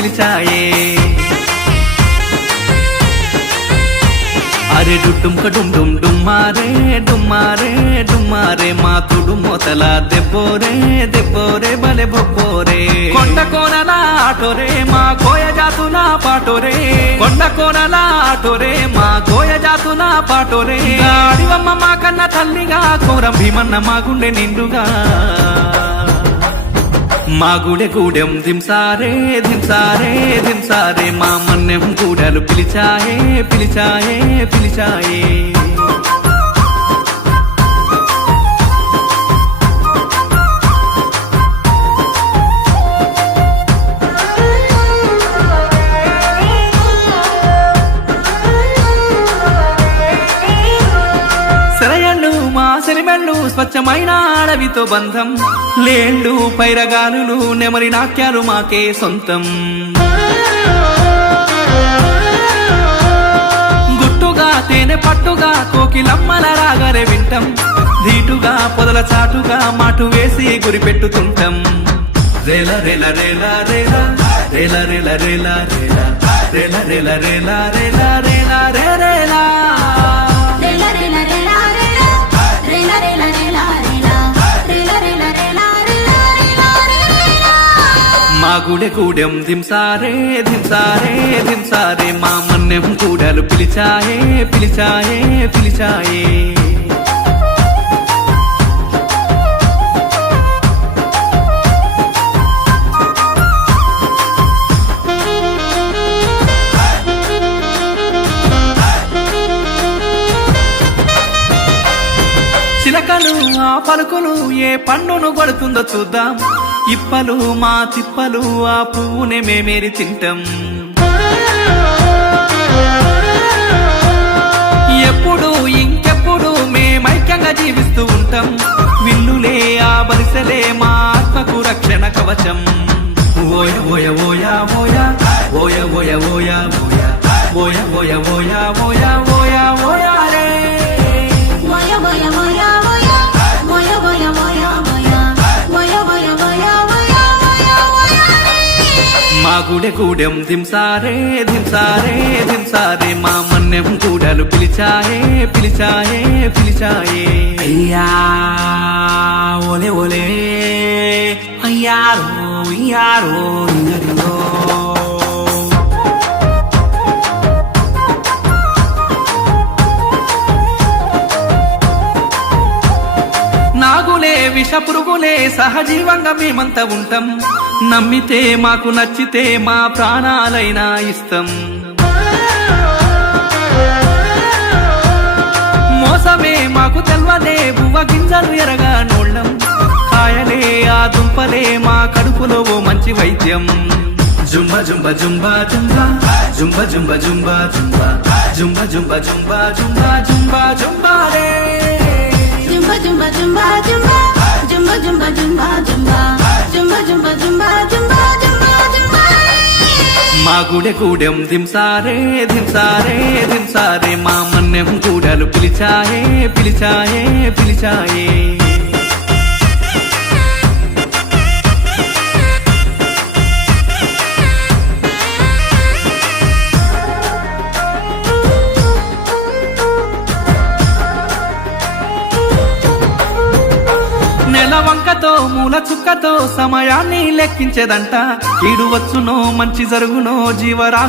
పిలిచాయే అరే డుడ్డుంక డుమ్ డుమ్ డుమ్మారే డుమ్మారే డుమ్మారే మా తుడు మొతల దెబ్బోరే దెబ్బోరే బలె బొబ్బోరే కొండ కోనల ఆటోరే మా కోయ జాతుల పాటోరే కొండ కోనల ఆటోరే మా కోయ జాతుల పాటోరే అడివమ్మ మా కన్న తల్లిగా కోరం భీమన్న మా గుండె నిండుగా మా గుడె గూడెం దింసారే దింసారే దింసారే మా మన్నెం గూడలు పిలిచాయే పిలిచాయే పిలిచాయే సెలిమెళ్ళు స్వచ్ఛమైన అడవితో బంధం లేళ్ళు పైరగాలులు నెమరి నాట్యాలు మాకే సొంతం గుట్టుగా తేనె పట్టుగా కోకిలమ్మల రాగరే వింటం ధీటుగా పొదల చాటుగా మాటు వేసి గురి పెట్టుతుంటాం రేల రేల రేల రేల రేల రేల రేల రేల రేల రేల రేల రేల రేల రేల మా గుడె గూడెం దింసారే దింసారే దింసారే మా మన్నెం గూడలు పిలిచాయే పిలిచాయే పిలిచాయే చిలకలు ఆ పలుకులు ఏ పండును కొడుతుందో చూద్దాం ఇప్పలు మా తిప్పలు ఆ పువ్వునే మేమేరి తింటాం ఎప్పుడు ఇంకెప్పుడు మేమైక్యంగా జీవిస్తూ ఉంటాం విల్లులే ఆ బరిసెలే మా ఆత్మకు రక్షణ కవచం ఓయ ఓయ ఓయ ఓయ ఓయ ఓయ ఓయ ఓయ ఓయ ఓయ ఓయ ఓయ ఓయ రే మా గుడె గూడెం దింసారే దింసారే దింసారే మా మన్నెం గూడలు పిలిచాయే పిలిచాయే పిలిచాయే అయ్యా ఓలే ఓలే అయ్యారో ఇయ్యారో ఇయ్యారో నాగులే విష పురుగులే సహజీవంగా మేమంతా ఉంటాం నమ్మితే మాకు నచ్చితే మా ప్రాణాలైనా ఇస్తాం మోసమే మాకు తెల్వదే బువ్వ గింజలు ఎరగా నోళ్ళం కాయలే ఆ దుంపలే మా కడుపులో ఓ మంచి వైద్యం జుంబ జుంబ జుంబ జుంబ జుంబ జుంబ జుంబ జుంబ జుంబ జుంబ జుంబ జుంబ జుంబ జుంబాలే జుంబ జుంబ జుంబ జుంబ జుంబ జుంబ జుంబ జుంబ జుంబ జుంబ జుంబ జుంబ జుంబ జుంబ మా గుడె గూడెం దింసారే దింసారే దింసారే మా మన్నెం గూడలు పిలిచాయే పిలిచాయే పిలిచాయే వంకతో మూల చుక్కతో సమయాన్ని లెక్కించేదంట ఈడు వచ్చునో మంచి జరుగునో జీవరా